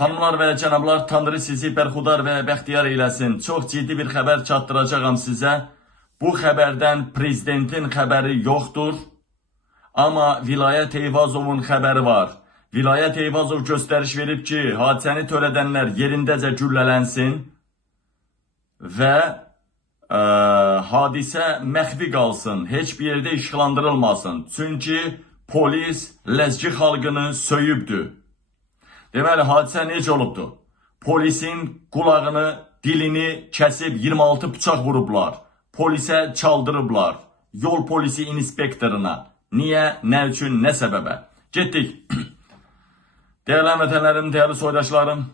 Xanımlar və cənablar, Tanrı sizi bərxudar və bəxtiyar eyləsin. Çox ciddi bir xəbər çatdıracağam sizə. Bu xəbərdən prezidentin xəbəri yoxdur. Amma Vilayət Eyvazovun xəbəri var. Vilayət Eyvazov göstəriş verib ki, hadisəni törədənlər yerindəcə güllələnsin və hadisə məxfi qalsın, heç bir yerdə işıqlandırılmasın. Çünki polis Ləzgi xalqını söyübdür. Deməli, hadisə necə olubdur? Polisin qulağını, dilini kəsib 26 bıçaq vurublar. Polisə çaldırıblar. Yol polisi inspektoruna. Niyə, nə üçün, nə səbəbə? Getdik. Dəyərli həmvətənlərim, dəyərli soydaşlarım.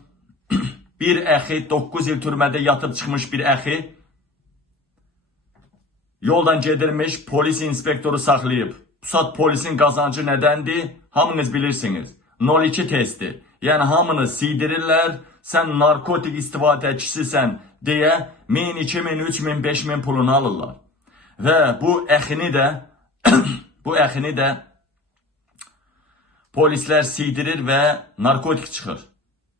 Bir əxi, 9 il türmədə yatıb çıxmış bir əxi yoldan gedirmiş, polis inspektoru saxlayıb. Bu saat polisin qazancı nədəndir? Hamınız bilirsiniz. 02 testi. Yəni hamını siydirirlər, sən narkotik istifadəçisisən deyə 1000, 2000, 3000, 5000 pulunu alırlar. Və bu əxini də polislər siydirir və narkotik çıxır.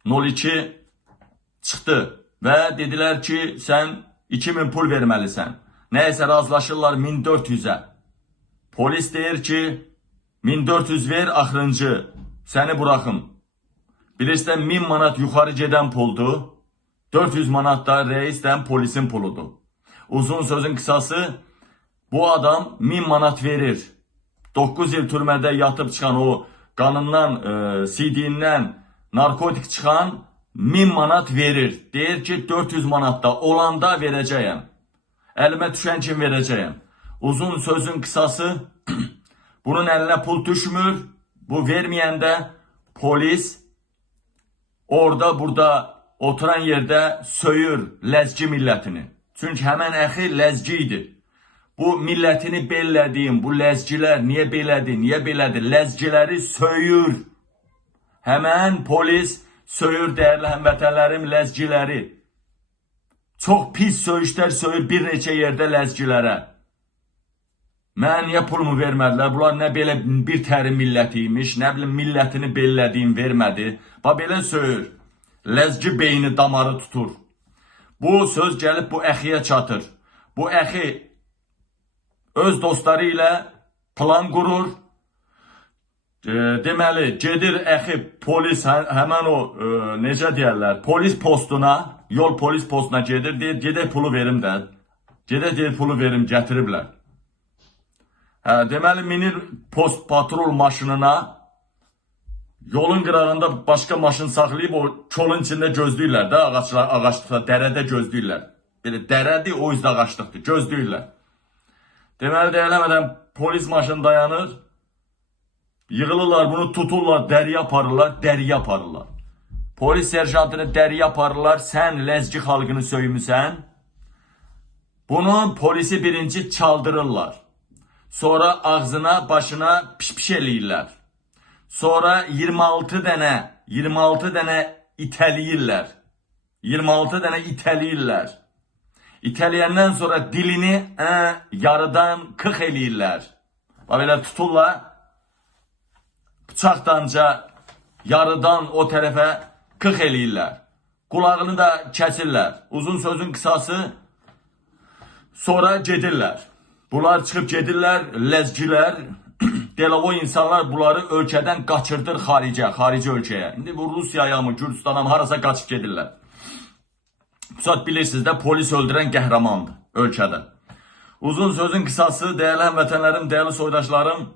02 çıxdı və dedilər ki, sən 2000 pul verməlisən. Nəyəsə razılaşırlar 1400-ə. Polis deyir ki, 1400 ver, axırıncı, səni buraxım. Bilirsən, 1000 manat yuxarı gedən puldur, 400 manat da reisdən polisin puludur. Uzun sözün qısası, bu adam 1000 manat verir. 9 il türmədə yatıb çıxan o qanından, sidiyindən narkotik çıxan 1000 manat verir. Deyir ki, 400 manat da olanda verəcəyəm. Əlimə düşən kimi verəcəyəm. Uzun sözün qısası, bunun əlinə pul düşmür. Bu verməyəndə polis orada, burada oturan yerdə söyür Ləzgi millətini. Çünki həmən əxi Ləzgi idi. Bu millətini bellədiyim, bu Ləzgilər niyə belədir, niyə belədir? Ləzgiləri söyür. Həmən polis söyür, dəyərli həmvətənlərim, Ləzgiləri. Çox pis söyüşlər söyür bir neçə yerdə Ləzgilərə. Mən niyə pulumu vermədilər? Bunlar nə belə bir təri millətiymiş, nə bilim millətini bellədiyim vermədi. Belə söyür. Ləzgi beyni damarı tutur. Bu söz gəlib bu əxiyə çatır. Bu əxi öz dostları ilə plan qurur. Deməli, gedir əxi polis, həmən o, necə deyərlər, polis postuna, yol polis postuna gedir, deyir, gedək pulu verim də. Gedək deyir, pulu verim, gətiriblər. Deməli, minir post patrol maşınına, yolun qırağında başqa maşın saxlayıb o kolun içində gözləyirlər də, ağaçlıqda, dərədə gözləyirlər. Belə dərədir, o yüzdə ağaçlıqdır, gözləyirlər. Deməli, deyələmədən polis maşını dayanır, yığılırlar, bunu tuturlar, dəriyə aparırlar. Polis serjantını dəriyə aparırlar, sən Ləzgi xalqını söymüsən. Bunu polisi birinci çaldırırlar. Sonra ağzına, başına piş-piş eləyirlər. Sonra 26 dənə itəliyirlər. 26 dənə itəliyirlər. İtəliyəndən sonra dilini yarıdan 40 eləyirlər. Belə tuturlar. Bıçaqdanca yarıdan o tərəfə 40 eləyirlər. Qulağını da kəsirlər. Uzun sözün qısası, sonra gedirlər. Bunlar çıxıb gedirlər, Ləzgilər, Delavo insanlar bunları ölkədən qaçırdır xarici ölkəyə. İndi bu Rusiyaya mı, Gürcistana mı, harasa qaçıb gedirlər. Bu saat bilirsiniz də, polis öldürən qəhrəmandır ölkədə. Uzun sözün qısası, dəyərli həmvətənlərim, dəyərli soydaşlarım,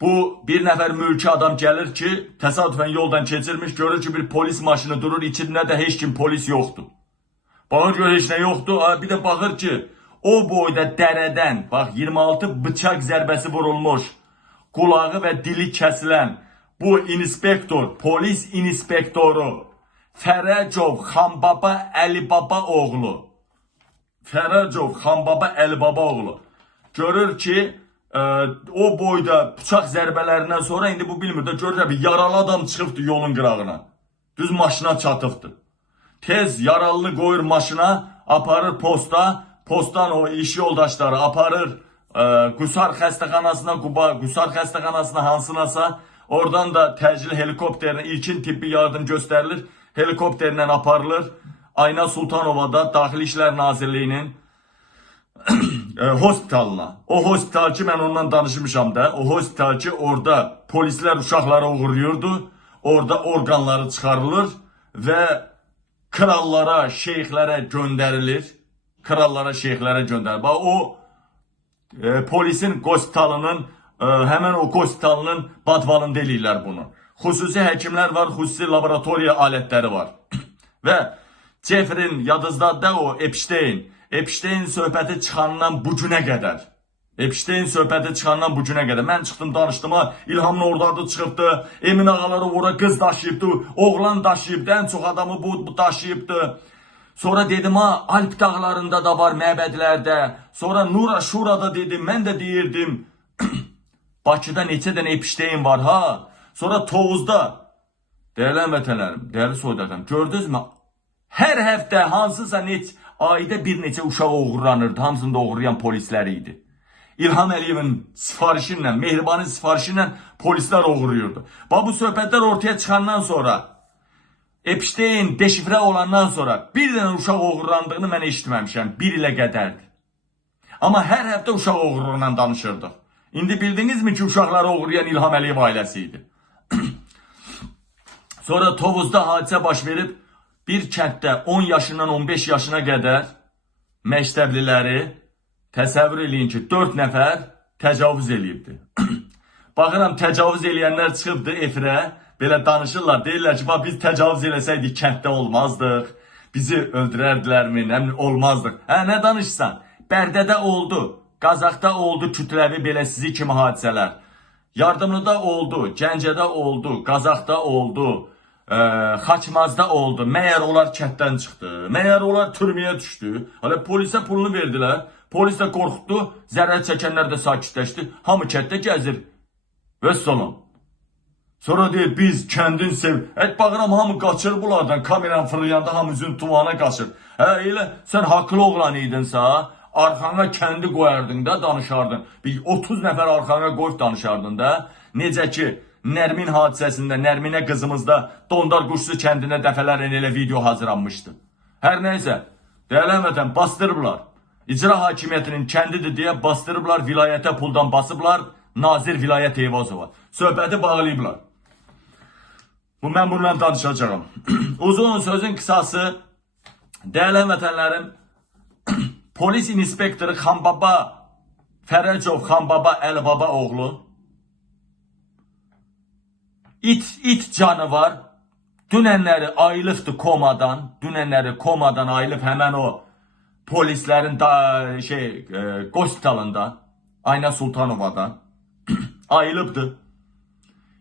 bu bir nəfər mülki adam gəlir ki, təsadüfən yoldan keçirmiş, görür ki, bir polis maşını durur, içində də heç kim polis yoxdur. Baxır ki, heç nə yoxdur, bir də baxır ki, o boyda dərədən, bax 26 bıçaq zərbəsi vurulmuş, qulağı və dili kəsilən bu inspektor, polis inspektoru Fərəcov Xanbaba Əlibaba oğlu. Fərəcov Xanbaba Əlibaba oğlu. Görür ki, o boyda bıçaq zərbələrindən sonra indi bu bilmir də, görür ki, yaralı adam çıxıbdır yolun qırağına. Düz maşına çatıbdır. Tez yaralını qoyur maşına, aparır posta. Postdan o iş yoldaşları aparır Qusar xəstəxanasına, Quba Qusar xəstəxanasına hansınasa, Oradan da təcil helikopterine ilkin tibbi yardım göstərilir. Helikopterlə aparılır. Ayna Sultanova'da Daxili İşlər Nazirliyinin hospitalına. O hospital ki, mən ondan danışmışam da. O hospital ki, orada polisler uşaqları uğurluyordu. Orada organları çıxarılır ve krallara, şeyxlərə göndərilir. Krallara, şeyxlərə göndərilir. Bax, o polisin hospitalının, hemen o hospitalının badvalında eləyirlər bunu. Xüsusi həkimlər var, xüsusi laboratoriya alətləri var. Və Jeffrey'in yadınızdadır o Epstein söhbəti çıxandan bu günə qədər. Epstein söhbəti çıxandan bu günə qədər. Mən çıxdım, danışdım ha. İlhamın orada çıxıbdı. Emin ağaları ora qız daşıyıbdı. Oğlan daşıyıbdı. En çok adamı bu daşıyıbdı. Sonra dedim ha, Alp dağlarında da var, məbədlərdə. Sonra Nura Şurada dedim. Mən də deyirdim. Bakıda neçə dənə Epstein var ha. Sonra Tovuzda. Değerli vətənlərim, değerli soydaşlarım, gördünüz mü? Hər həftə hansısa ayda bir neçə uşaq uğurlanırdı. Hamısını da uğurlayan polislər idi. İlham Əliyevin sifarişinlə, Mehribanın sifarişinlə polislər uğurluyordu. Bax, bu söhbətlər ortaya çıxandan sonra, Epstein deşifrə olandan sonra bir dənə uşaq uğurlandığını mən eşitməmişəm. Bir ilə qədərdir. Amma hər həftə uşaq uğurluğundan danışırdıq. İndi bildinizmi ki, uşaqları uğurlayan İlham Əliyev ailəsi idi. Sonra Tovuzda hadisə baş verib, bir kənddə 10 yaşından 15 yaşına qədər məktəbliləri təsəvvür eləyin ki, 4 nəfər təcavüz eləyibdi. Baxıram, təcavüz eləyənlər çıxıbdı efirə, belə danışırlar, deyirlər ki, biz təcavüz eləsəydik kənddə olmazdıq, bizi öldürərdilərmi, olmazdıq. Hə, nə danışsan? Bərdədə oldu, Qazaxda oldu kütləvi belə sizi kimi hadisələr. Yardımlıda oldu, Gəncədə oldu, Qazaxda oldu, Xaçmazda oldu. Məyər onlar kənddən çıxdı, məyər onlar türməyə düşdü. Hələ polisə pulunu verdilər, polis də qorxutdu, zərər çəkənlər də sakitləşdi. Hamı kənddə gəzir. Vəssalam. Sonra deyir, biz kəndin baxıram, hamı qaçır bunlardan, kameranı fırlayanda hamı üzün tuvana qaçır. Hə, elə sən haqlı oğlan idinsə, arxana kəndi qoyardın da, danışardın. Bir 30 nəfər arxana qoyub danışardın da. Necə ki, Nərmin hadisəsində, Nərminə qızımızda Dondar Quşlu kəndinə dəfələrlə elə video hazırlanmışdı. Hər nəysə, değerli vətən, bastırıblar. İcra hakimiyyətinin kəndidir deyə bastırıblar, vilayətə puldan basıblar, Nazir Vilayət Eyvazova. Söhbəti bağlayıblar. Mən bununla danışacağım. Uzun sözün kısası, değerli vətənlərim, polis inspektoru Xanbaba Fərəcov Xanbaba Əlibaba oğlu, it canı var, dünənləri ayılıbdı komadan, ayılıb həmən o polislərin hospitalında, Ayna Sultanova'da ayılıbdı.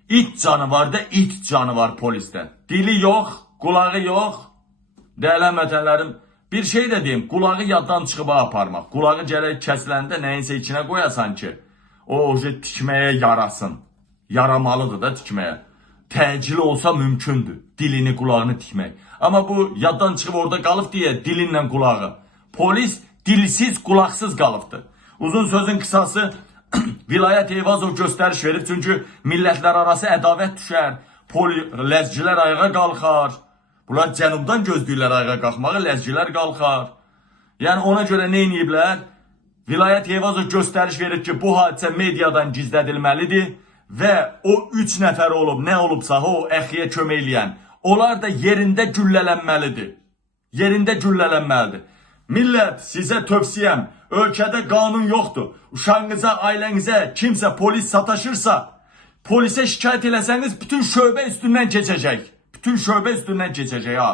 İt canı var da, it canı var polisdə. Dili yox, qulağı yox. Değerli vətənlərim, bir şey de deyim, qulağı yaddan çıxıb aparmaq. Qulağı gərək kəsiləndə nəyinsə içine qoyasan ki, o tikməyə yarasın. Yaramalıdır da tikməyə. Təcil olsa mümkündür dilini, qulağını tikmək. Ama bu yaddan çıxıb orada qalıb deyə dilinlə qulağı. Polis dilsiz, qulaqsız qalıbdır. Uzun sözün kısası, Vilayət Eyvazov göstəriş verib, çünki millətlər arası ədavət düşər, ləzgilər ayağa qalxar. Bunlar cənubdan gözləyirlər ayağa qalxmağı, ləzgilər qalxar. Yəni ona görə nə ediblər? Vilayət Eyvazov göstəriş verib ki, bu hadisə mediadan gizlədilməlidir və o 3 nəfər olub, nə olubsa o əxiyə kömək eləyən, onlar da yerində güllələnməlidir. Yerində güllələnməlidir. Millət, sizə tövsiyəm, ölkədə qanun yoxdur. Uşağınıza, ailənizə kimsə polis sataşırsa, polisə şikayət eləsəniz bütün şöbə üstündən keçəcək. Bütün şöbə üstündən keçəcək ha.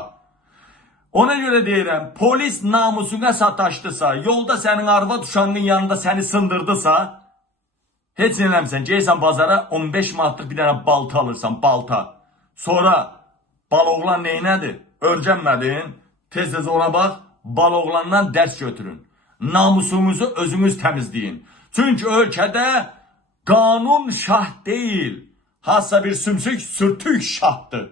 Ona görə deyirəm, polis namusuna sataşdısa, yolda sənin arvad uşağının yanında səni sındırdısa, heç eləmsən, geysən bazara 15 manatlıq bir dənə balta alırsan, balta. Sonra baloğlan neynədir? Öyrənmədin, tez-tez ona bax, baloğlandan dərs götürün. Namusunuzu özünüz təmizləyin. Çünki ölkədə qanun şah deyil. Hassa bir sümsük, sürtük şahdır.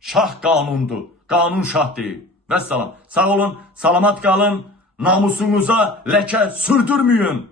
Şah qanundur. Qanun şah deyil. Vəssalam. Sağ olun, salamat qalın. Namusunuza ləkə sürdürməyin.